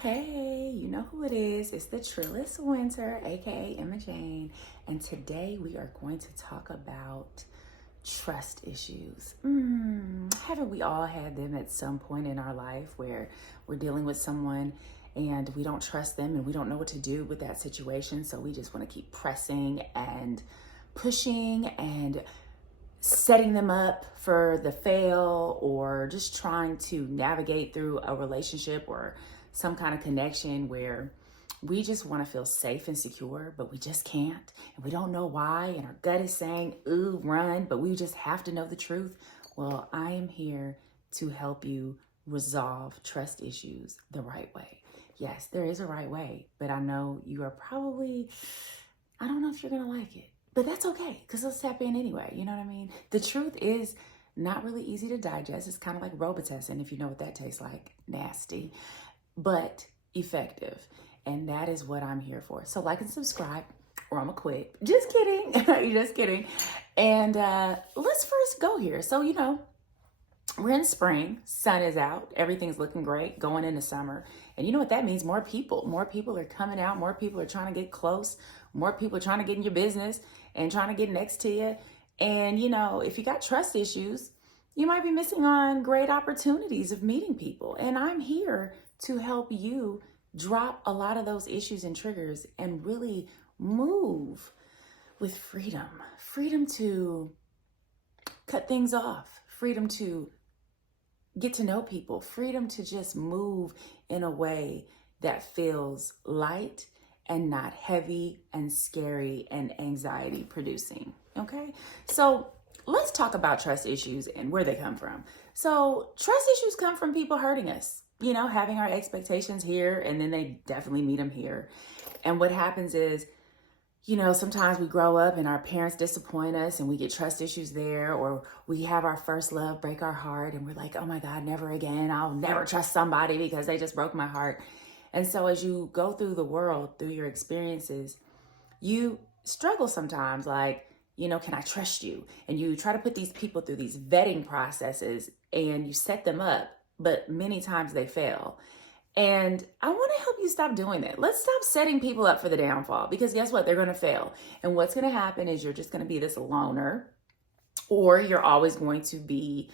Hey, you know who it is. It's the Trillis Winter, aka Emma Jane. And today we are going to talk about trust issues. Haven't we all had them at some point in our life where we're dealing with someone and we don't trust them and we don't know what to do with that situation? So we just want to keep pressing and pushing and setting them up for the fail, or just trying to navigate through a relationship or some kind of connection where we just want to feel safe and secure, but we just can't. And we don't know why. And our gut is saying, ooh, run, but we just have to know the truth. Well, I am here to help you resolve trust issues the right way. Yes, there is a right way, but I know you are probably, I don't know if you're going to like it. But that's okay, because let's tap in anyway. You know what I mean? The truth is not really easy to digest. It's kind of like Robitussin, if you know what that tastes like. Nasty, but effective. And that is what I'm here for. So like and subscribe, or I'm going to quit. Just kidding. Just kidding. And let's first go here. So, we're in spring, sun is out, everything's looking great, going into summer. And you know what that means? More people are coming out, more people are trying to get close, more people are trying to get in your business and trying to get next to you. And if you got trust issues, you might be missing on great opportunities of meeting people. And I'm here to help you drop a lot of those issues and triggers and really move with freedom to cut things off, freedom to get to know people, freedom to just move in a way that feels light and not heavy and scary and anxiety producing. Okay, so let's talk about trust issues and where they come from. So trust issues come from people hurting us, having our expectations here, and then they definitely meet them here. And what happens is, sometimes we grow up and our parents disappoint us and we get trust issues there, or we have our first love break our heart and we're like, oh my God, never again. I'll never trust somebody because they just broke my heart. And so as you go through the world, through your experiences, you struggle sometimes, like, can I trust you? And you try to put these people through these vetting processes and you set them up, but many times they fail. And I want to help you stop doing that. Let's stop setting people up for the downfall, because guess what? They're going to fail. And what's going to happen is you're just going to be this loner, or you're always going to be,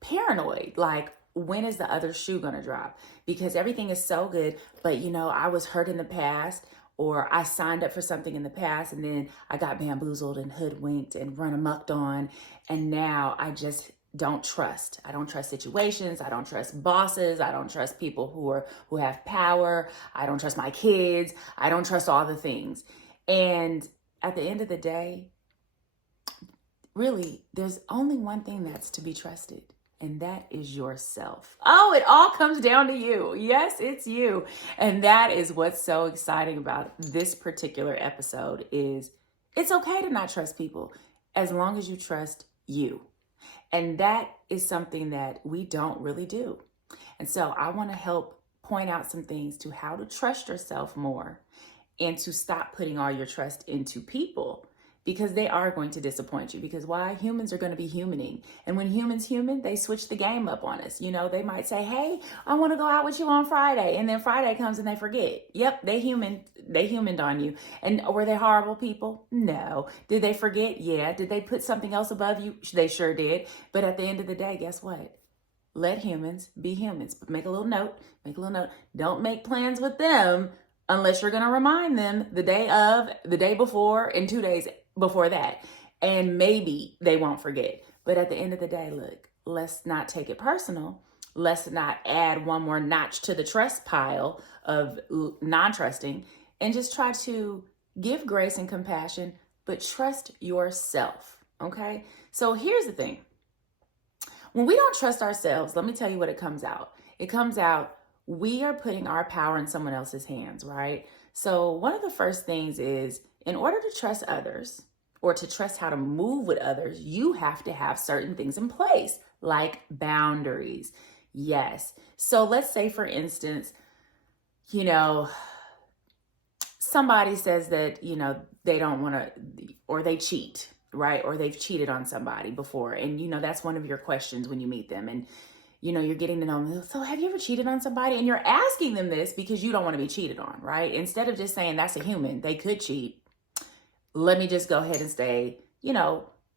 paranoid. Like, when is the other shoe going to drop? Because everything is so good, but I was hurt in the past, or I signed up for something in the past and then I got bamboozled and hoodwinked and run amucked on. And now I just don't trust. I don't trust situations. I don't trust bosses. I don't trust people who have power. I don't trust my kids. I don't trust all the things. And at the end of the day, really, there's only one thing that's to be trusted, and that is yourself. Oh, it all comes down to you. Yes, it's you. And that is what's so exciting about this particular episode is it's okay to not trust people as long as you trust you. And that is something that we don't really do. And so I want to help point out some things to how to trust yourself more and to stop putting all your trust into people, because they are going to disappoint you. Because why? Humans are going to be humaning. And when humans human, they switch the game up on us. They might say, hey, I want to go out with you on Friday. And then Friday comes and they forget. Yep, they humaned on you. And were they horrible people? No. Did they forget? Yeah. Did they put something else above you? They sure did. But at the end of the day, guess what? Let humans be humans. But make a little note. Don't make plans with them unless you're going to remind them the day of, the day before, and 2 days before that. And maybe they won't forget. But at the end of the day, look, let's not take it personal. Let's not add one more notch to the trust pile of non-trusting, and just try to give grace and compassion, but trust yourself. Okay? So here's the thing. When we don't trust ourselves, let me tell you what it comes out. It comes out, we are putting our power in someone else's hands, right? So one of the first things is, in order to trust others, or to trust how to move with others, you have to have certain things in place, like boundaries. Yes. So let's say, for instance, somebody says that, they don't want to, or they cheat, right? Or they've cheated on somebody before. And, that's one of your questions when you meet them. And you're getting to know them. So have you ever cheated on somebody? And you're asking them this because you don't want to be cheated on, right? Instead of just saying that's a human, they could cheat. Let me just go ahead and stay,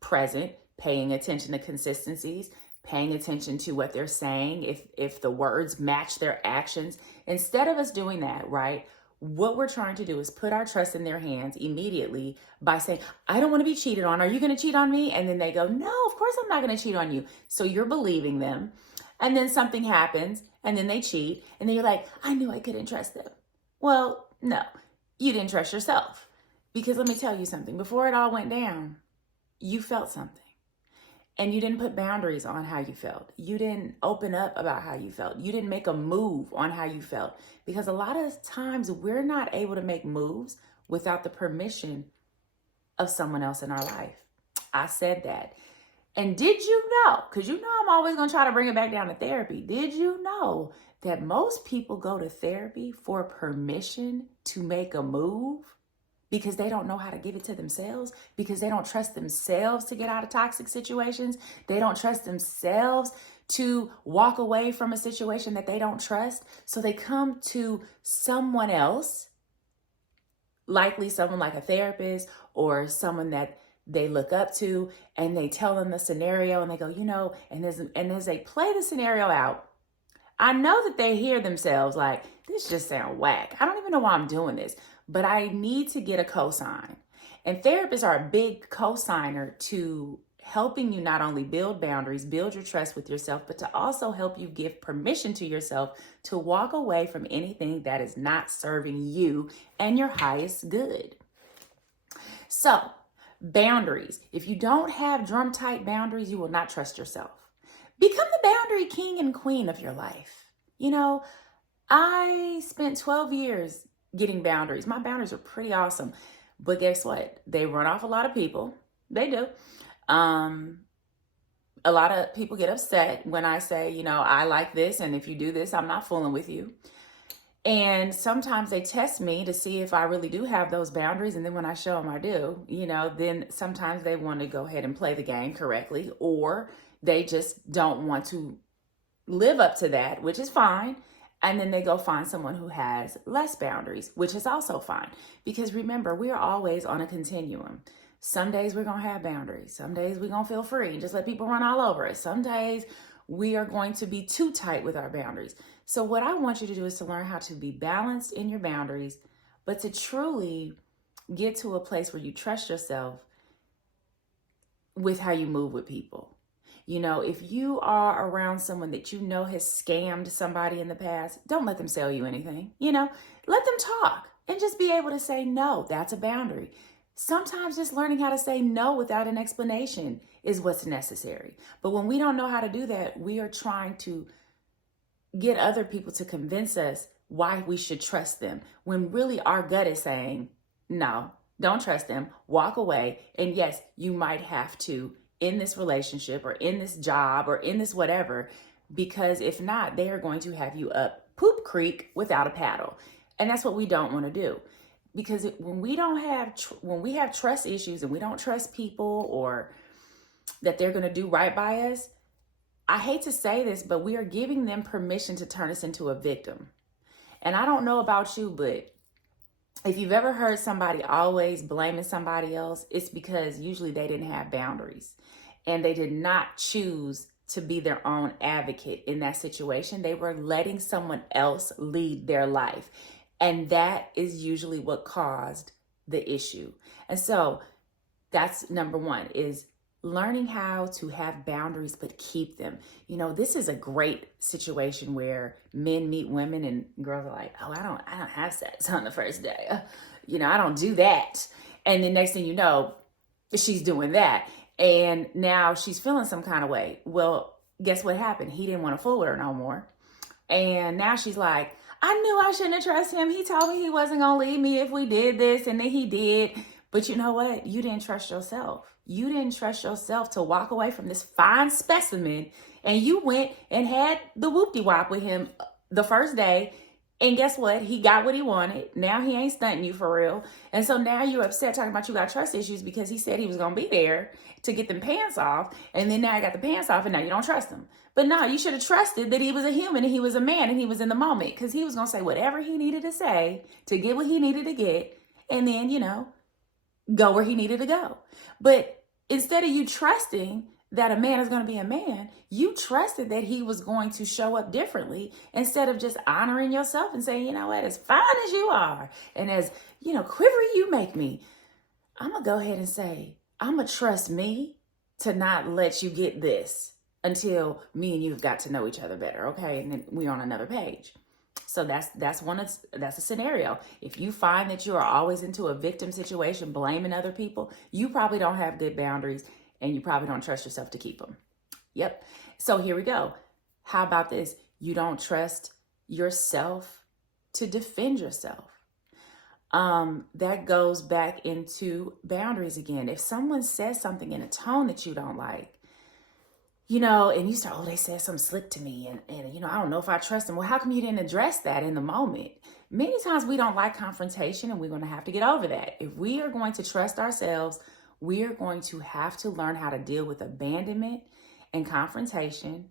present, paying attention to consistencies, paying attention to what they're saying, if the words match their actions. Instead of us doing that, right? What we're trying to do is put our trust in their hands immediately by saying, I don't want to be cheated on. Are you going to cheat on me? And then they go, no, of course I'm not going to cheat on you. So you're believing them. And then something happens and then they cheat. And then you're like, I knew I couldn't trust them. Well, no, you didn't trust yourself. Because let me tell you something, before it all went down, you felt something. And you didn't put boundaries on how you felt. You didn't open up about how you felt. You didn't make a move on how you felt. Because a lot of times we're not able to make moves without the permission of someone else in our life. I said that. And did you know, because I'm always going to try to bring it back down to therapy. Did you know that most people go to therapy for permission to make a move? Because they don't know how to give it to themselves, because they don't trust themselves to get out of toxic situations. They don't trust themselves to walk away from a situation that they don't trust. So they come to someone else, likely someone like a therapist or someone that they look up to, and they tell them the scenario and they go, and as they play the scenario out, I know that they hear themselves like, this just sounds whack. I don't even know why I'm doing this, but I need to get a cosign. And therapists are a big cosigner to helping you not only build boundaries, build your trust with yourself, but to also help you give permission to yourself to walk away from anything that is not serving you and your highest good. So, boundaries. If you don't have drum tight boundaries, you will not trust yourself. Become the boundary king and queen of your life. I spent 12 years getting boundaries. My boundaries are pretty awesome. But guess what? They run off a lot of people. They do. A lot of people get upset when I say, I like this, and if you do this, I'm not fooling with you. And sometimes they test me to see if I really do have those boundaries. And then when I show them I do, then sometimes they want to go ahead and play the game correctly, or they just don't want to live up to that, which is fine. And then they go find someone who has less boundaries, which is also fine. Because remember, we are always on a continuum. Some days we're going to have boundaries. Some days we're going to feel free and just let people run all over us. Some days we are going to be too tight with our boundaries. So what I want you to do is to learn how to be balanced in your boundaries, but to truly get to a place where you trust yourself with how you move with people. If you are around someone that has scammed somebody in the past, don't let them sell you anything. Let them talk and just be able to say, no, that's a boundary. Sometimes just learning how to say no without an explanation is what's necessary. But when we don't know how to do that, we are trying to get other people to convince us why we should trust them, when really our gut is saying, no, don't trust them, walk away. And yes, you might have to in this relationship or in this job or in this whatever, because if not, they are going to have you up poop creek without a paddle. And that's what we don't want to do. Because when we have trust issues and we don't trust people or that they're going to do right by us, I hate to say this, but we are giving them permission to turn us into a victim. And I don't know about you, but if you've ever heard somebody always blaming somebody else, it's because usually they didn't have boundaries and they did not choose to be their own advocate in that situation. They were letting someone else lead their life. And that is usually what caused the issue. And so that's number one, is learning how to have boundaries, but keep them. This is a great situation where men meet women and girls are like, oh, I don't have sex on the first day. I don't do that. And the next thing you know, she's doing that. And now she's feeling some kind of way. Well, guess what happened? He didn't want to fool with her no more. And now she's like, I knew I shouldn't have trusted him. He told me he wasn't going to leave me if we did this, and then he did. But you know what? You didn't trust yourself. You didn't trust yourself to walk away from this fine specimen, and you went and had the whoop-de-wop with him the first day, And guess what? He got what he wanted. Now he ain't stunting you for real. And so now you're upset talking about you got trust issues because he said he was going to be there to get them pants off. And then now I got the pants off and now you don't trust him. But no, you should have trusted that he was a human and he was a man and he was in the moment, because he was going to say whatever he needed to say to get what he needed to get. And then, go where he needed to go. But instead of you trusting that a man is going to be a man, you trusted that he was going to show up differently, instead of just honoring yourself and saying, you know what, as fine as you are and as, quivery you make me, I'm going to go ahead and say, I'm going to trust me to not let you get this until me and you have got to know each other better. Okay. And then we're on another page. So that's a scenario. If you find that you are always into a victim situation, blaming other people, you probably don't have good boundaries and you probably don't trust yourself to keep them. Yep. So here we go. How about this? You don't trust yourself to defend yourself. That goes back into boundaries again. If someone says something in a tone that you don't like, and you start, they said something slick to me and I don't know if I trust them. Well, how come you didn't address that in the moment? Many times we don't like confrontation, and we're going to have to get over that. If we are going to trust ourselves, we are going to have to learn how to deal with abandonment and confrontation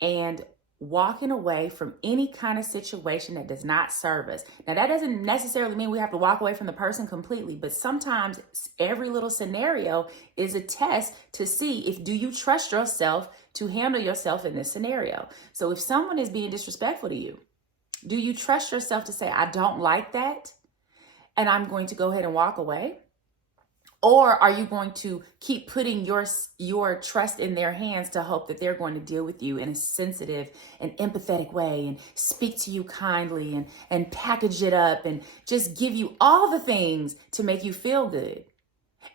and walking away from any kind of situation that does not serve us. Now, that doesn't necessarily mean we have to walk away from the person completely, but sometimes every little scenario is a test to see if do you trust yourself to handle yourself in this scenario. So if someone is being disrespectful to you, do you trust yourself to say, I don't like that, and I'm going to go ahead and walk away? Or are you going to keep putting your trust in their hands to hope that they're going to deal with you in a sensitive and empathetic way and speak to you kindly and package it up and just give you all the things to make you feel good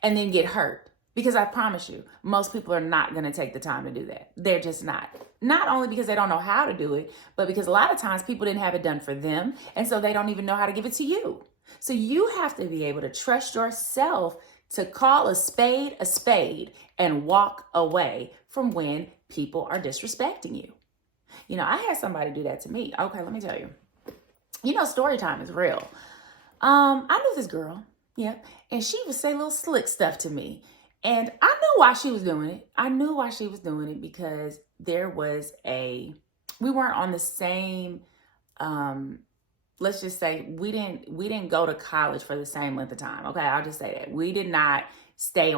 and then get hurt? Because I promise you, most people are not going to take the time to do that. They're just not. Not only because they don't know how to do it, but because a lot of times people didn't have it done for them. And so they don't even know how to give it to you. So you have to be able to trust yourself to call a spade and walk away from when people are disrespecting you. I had somebody do that to me. Okay, let me tell you. Story time is real. I knew this girl, and she would say little slick stuff to me. And I knew why she was doing it. I knew why she was doing it because we weren't on the same, let's just say we didn't go to college for the same length of time. Okay, I'll just say that. We did not stay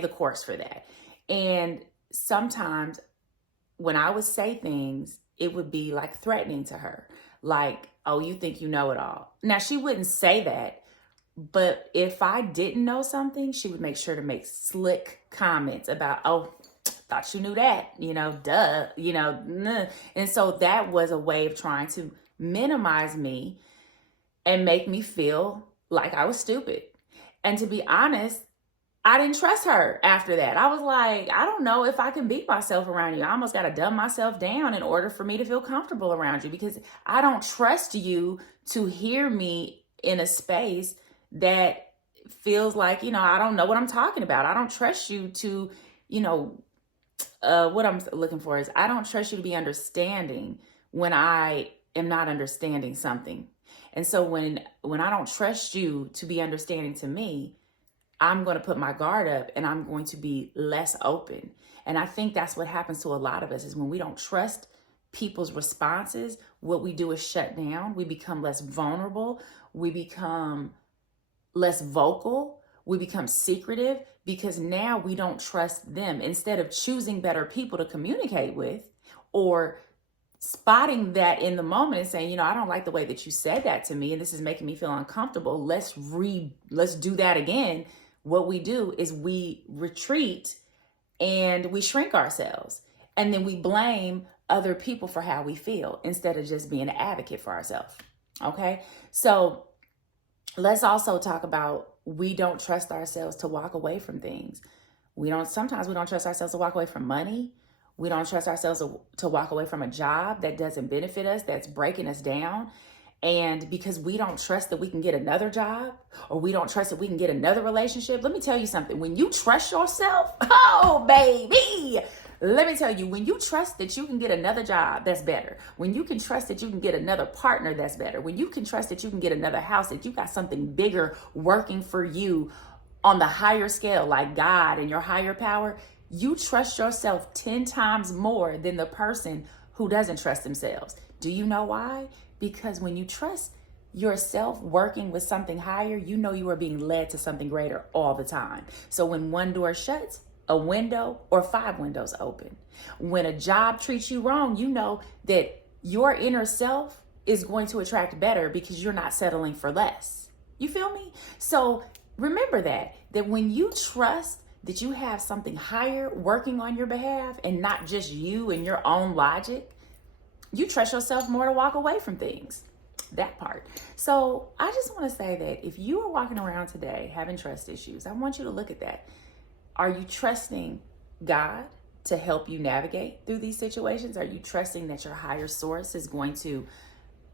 the course for that. And sometimes when I would say things, it would be like threatening to her. Like, oh, you think you know it all. Now, she wouldn't say that, but if I didn't know something, she would make sure to make slick comments about, oh, thought you knew that, duh, nah. And so that was a way of trying to minimize me and make me feel like I was stupid. And to be honest, I didn't trust her after that. I was like, I don't know if I can beat myself around you. I almost got to dumb myself down in order for me to feel comfortable around you, because I don't trust you to hear me in a space that feels like, I don't know what I'm talking about. I don't trust you to, what I'm looking for is I don't trust you to be understanding when I am not understanding something. And so when I don't trust you to be understanding to me, I'm going to put my guard up and I'm going to be less open. And I think that's what happens to a lot of us, is when we don't trust people's responses, what we do is shut down. We become less vulnerable. We become less vocal. We become secretive because now we don't trust them. Instead of choosing better people to communicate with, or spotting that in the moment and saying, I don't like the way that you said that to me, and this is making me feel uncomfortable. Let's do that again. What we do is we retreat and we shrink ourselves, and then we blame other people for how we feel instead of just being an advocate for ourselves. Okay. So let's also talk about, we don't trust ourselves to walk away from things. Sometimes we don't trust ourselves to walk away from money. We don't trust ourselves to walk away from a job that doesn't benefit us, that's breaking us down. And because we don't trust that we can get another job, or we don't trust that we can get another relationship. Let me tell you something. When you trust yourself, oh, baby, Let me tell you, when you trust that you can get another job that's better, when you can trust that you can get another partner that's better, when you can trust that you can get another house, that you got something bigger working for you on the higher scale, like God and your higher power, you trust yourself 10 times more than the person who doesn't trust themselves. Do you know why? Because when you trust yourself working with something higher, you know you are being led to something greater all the time. So when one door shuts, a window or 5 windows open. When a job treats you wrong, you know that your inner self is going to attract better because you're not settling for less. You feel me? So remember that when you trust that you have something higher working on your behalf and not just you and your own logic, you trust yourself more to walk away from things. That part. So I just want to say that if you are walking around today having trust issues, I want you to look at that. Are you trusting God to help you navigate through these situations? Are you trusting that your higher source is going to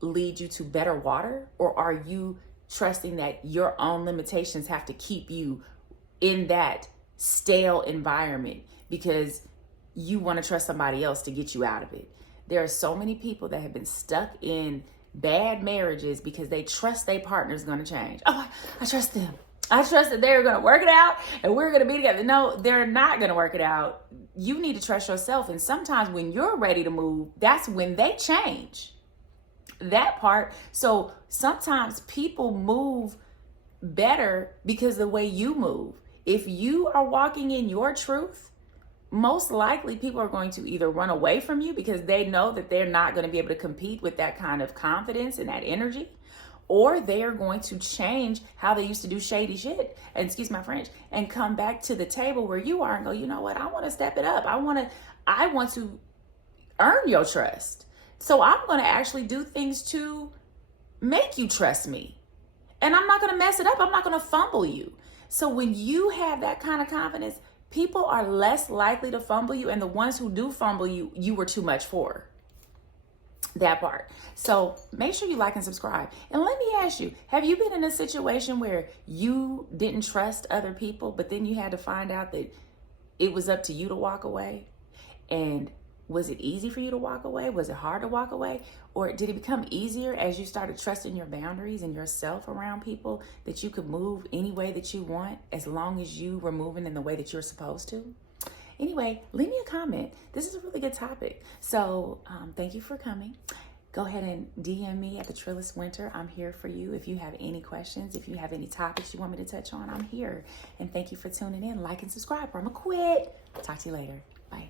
lead you to better water? Or are you trusting that your own limitations have to keep you in that stale environment because you want to trust somebody else to get you out of it? There are so many people that have been stuck in bad marriages because they trust their partner is going to change. Oh, I trust them. I trust that they're going to work it out and we're going to be together. No, they're not going to work it out. You need to trust yourself. And sometimes when you're ready to move, that's when they change. That part. So sometimes people move better because of the way you move. If you are walking in your truth, most likely people are going to either run away from you because they know that they're not going to be able to compete with that kind of confidence and that energy, or they are going to change how they used to do shady shit, and excuse my French, and come back to the table where you are and go, you know what, I want to step it up. I want to earn your trust. So I'm going to actually do things to make you trust me. And I'm not going to mess it up. I'm not going to fumble you. So when you have that kind of confidence, people are less likely to fumble you. And the ones who do fumble you, you were too much for. That part. So make sure you like and subscribe. And let me ask you, have you been in a situation where you didn't trust other people, but then you had to find out that it was up to you to walk away? And was it easy for you to walk away? Was it hard to walk away? Or did it become easier as you started trusting your boundaries and yourself around people, that you could move any way that you want as long as you were moving in the way that you're supposed to? Anyway, leave me a comment. This is a really good topic. So thank you for coming. Go ahead and DM me at the Trillis Winter. I'm here for you. If you have any questions, if you have any topics you want me to touch on, I'm here. And thank you for tuning in. Like and subscribe or I'm going to quit. Talk to you later. Bye.